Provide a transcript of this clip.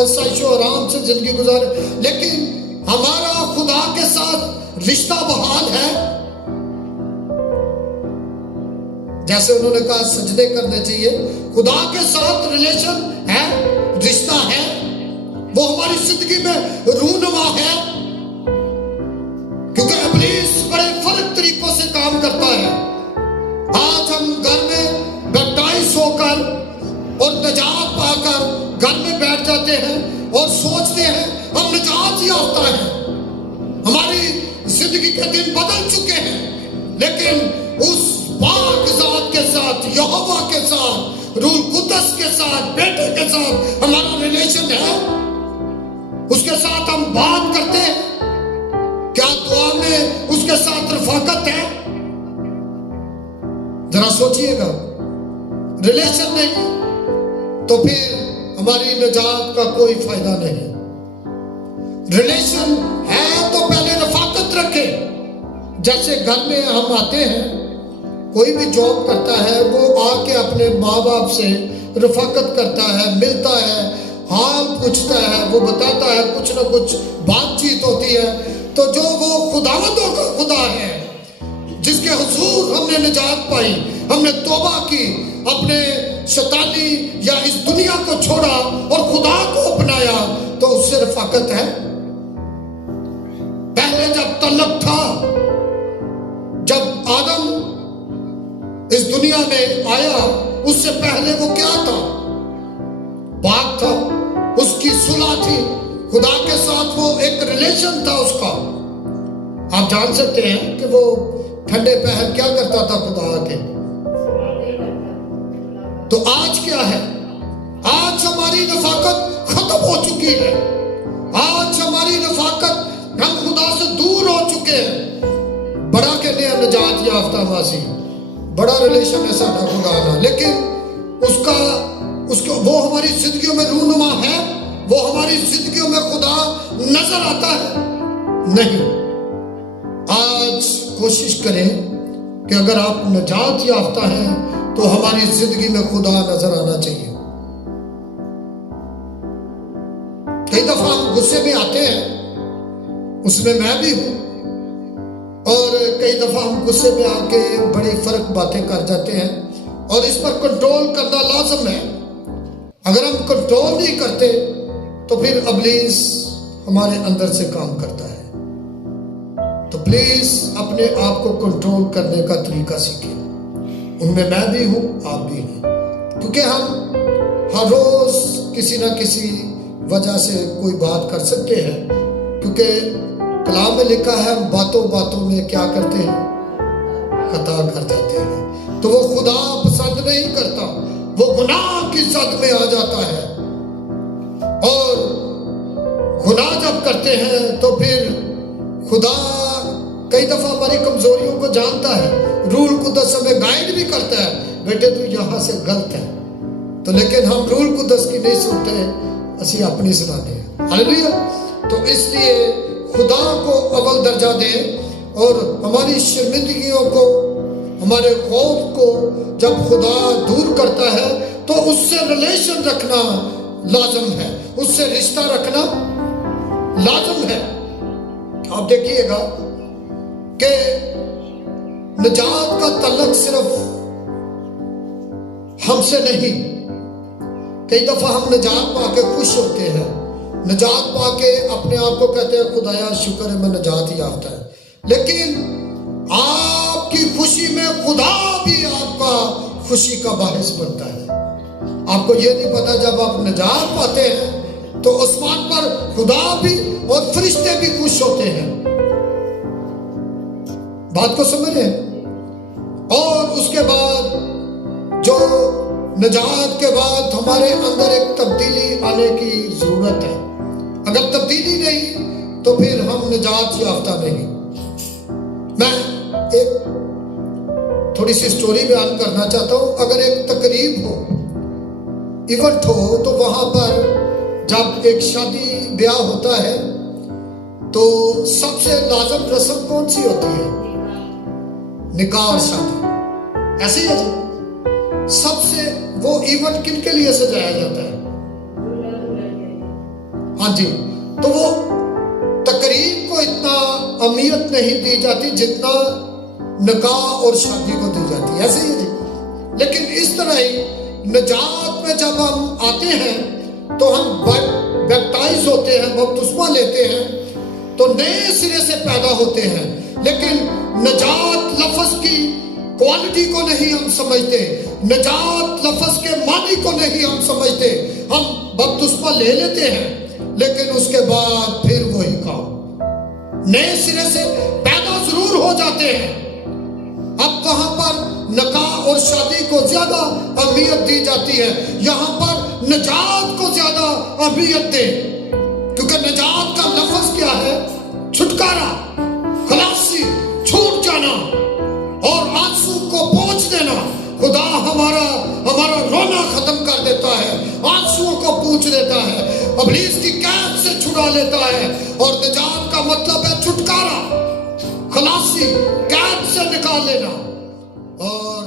آسائش و آرام سے زندگی گزارے، لیکن ہمارا خدا کے ساتھ رشتہ بحال ہے؟ جیسے انہوں نے کہا سجدے کرنے چاہیے، خدا کے ساتھ ریلیشن ہے، رشتہ ہے، وہ ہماری زندگی میں رونما ہے، کیونکہ ابلیس بڑے فرق طریقوں سے کام کرتا ہے۔ آج ہم گھر میں بیپٹائز ہو کر اور نجات پا کر گھر میں بیٹھ جاتے ہیں اور سوچتے ہیں ہم نجات یافتہ ہیں، ہماری زندگی کے دن بدل چکے ہیں، لیکن اس پاک ذات کے ساتھ، یہوہ کے ساتھ، روح القدس کے ساتھ، بیٹے کے ساتھ ہمارا ریلیشن ہے، اس کے ساتھ ہم بات کرتے ہیں، کیا دعا میں اس کے ساتھ رفاقت ہے؟ ذرا سوچئے گا، ریلیشن نہیں تو پھر ہماری نجات کا کوئی فائدہ نہیں۔ ریلیشن ہے تو پہلے رفاقت رکھے۔ جیسے گھر میں ہم آتے ہیں، کوئی بھی جاب کرتا ہے، وہ آ کے اپنے ماں باپ سے رفاقت کرتا ہے، ملتا ہے، حال پوچھتا ہے، وہ بتاتا ہے، کچھ نہ کچھ بات چیت ہوتی ہے۔ تو جو وہ خداوندوں کا خدا ہے، جس کے حضور ہم نے نجات پائی، ہم نے توبہ کی، اپنے شیطانی یا اس دنیا کو چھوڑا اور خدا کو اپنایا، تو اس سے رفاقت ہے۔ پہلے جب تعلق تھا، جب آدم اس دنیا میں آیا، اس سے پہلے وہ کیا تھا؟ پاک تھا، اس کی صلح تھی خدا کے ساتھ، وہ ایک ریلیشن تھا اس کا۔ آپ جان سکتے ہیں کہ وہ ٹھنڈے پہر کیا کرتا تھا خدا کے۔ تو آج کیا ہے؟ آج ہماری رفاقت ختم ہو چکی ہے، آج ہماری رفاقت، ہم خدا سے دور ہو چکے ہیں۔ بڑا کہتے ہیں نجات یافتہ مسیح، بڑا ریلیشن ہے سارا خدا کا، لیکن اس کا وہ ہماری زندگیوں میں رونما ہے، وہ ہماری زندگیوں میں خدا نظر آتا ہے؟ نہیں۔ آج کوشش کریں کہ اگر آپ نجات یافتہ ہیں تو ہماری زندگی میں خدا نظر آنا چاہیے۔ کئی دفعہ ہم غصے میں آتے ہیں، اس میں بھی ہوں، اور کئی دفعہ ہم غصے میں آ کے بڑی فرق باتیں کر جاتے ہیں، اور اس پر کنٹرول کرنا لازم ہے۔ اگر ہم کنٹرول نہیں کرتے تو پھر ابلیس ہمارے اندر سے کام کرتا ہے۔ تو پلیز اپنے آپ کو کنٹرول کرنے کا طریقہ سیکھیں۔ ان میں بھی ہوں، آپ بھی ہیں، کیونکہ ہم ہر روز کسی نہ کسی وجہ سے کوئی بات کر سکتے ہیں، کیونکہ کلام میں لکھا ہے ہم باتوں باتوں میں کیا کرتے ہیں؟ خطا کر جاتے ہیں۔ تو وہ خدا پسند نہیں کرتا، وہ گناہ کی زد میں آ جاتا ہے، اور گناہ جب کرتے ہیں تو پھر خدا کئی دفعہ ہماری کمزوریوں کو جانتا ہے، روح القدس ہمیں گائیڈ بھی کرتا ہے، بیٹے تو یہاں سے غلط ہے، تو لیکن ہم روح القدس کی نہیں سنتے، اسی اپنی سناتے ہیں۔ ہاللیلویا۔ تو اس لیے خدا کو اول درجہ دیں، اور ہماری شرمندگیوں کو، ہمارے خوف کو جب خدا دور کرتا ہے تو اس سے ریلیشن رکھنا لازم ہے، اس سے رشتہ رکھنا لازم ہے۔ آپ دیکھیے گا کہ نجات کا تعلق صرف ہم سے نہیں۔ کئی دفعہ ہم نجات پا کے خوش ہوتے ہیں، نجات پا کے اپنے آپ کو کہتے ہیں خدایا شکر ہے میں نجات یافتہ ہے، لیکن آپ کی خوشی میں خدا بھی آپ کا خوشی کا باعث بنتا ہے۔ آپ کو یہ نہیں پتا جب آپ نجات پاتے ہیں تو آسمان پر خدا بھی اور فرشتے بھی خوش ہوتے ہیں۔ بات کو سمجھیں؟ اور اس کے بعد جو نجات کے بعد ہمارے اندر ایک تبدیلی آنے کی ضرورت ہے۔ اگر تبدیلی نہیں تو پھر ہم نجات یافتہ نہیں۔ میں ایک تھوڑی سی سٹوری بیان کرنا چاہتا ہوں۔ اگر ایک تقریب ہو، ایونٹ ہو، تو وہاں پر جب ایک شادی بیاہ ہوتا ہے تو سب سے لازم رسم کون سی ہوتی ہے؟ نکاح اور شادی، ایسی ہے جی۔ سب سے وہ ایونٹ کن کے لیے سجایا جاتا ہے؟ ہاں جی، تو وہ تقریب کو اتنا اہمیت نہیں دی جاتی جتنا نکاح اور شادی کو دی جاتی ہے، ایسے ہی جی۔ لیکن اس طرح ہی نجات میں جب ہم آتے ہیں تو ہم بیپٹائز ہوتے ہیں، بپتسمہ لیتے ہیں تو نئے سرے سے پیدا ہوتے ہیں، لیکن نجات لفظ کی کوالٹی کو نہیں ہم سمجھتے، نجات لفظ کے معنی کو نہیں ہم سمجھتے۔ ہم بپتسمہ لے لیتے ہیں لیکن اس کے بعد پھر وہی کام، نئے سرے سے پیدا ضرور ہو جاتے ہیں۔ اب وہاں پر نکاح اور شادی کو زیادہ اہمیت دی جاتی ہے، یہاں پر نجات کو زیادہ اہمیت دے، کیونکہ نجات کا لفظ کیا ہے؟ چھٹکارا، خلاصی، چھوٹ جانا اور آنسو کو پوچھ دینا۔ خدا ہمارا رونا ختم کر دیتا ہے، آنسوؤں کو پوچھ دیتا ہے، ابلیس کی قید سے چھڑا لیتا ہے، اور نجات کا مطلب ہے چھٹکارا، خلاصی، قید سے نکال لینا۔ اور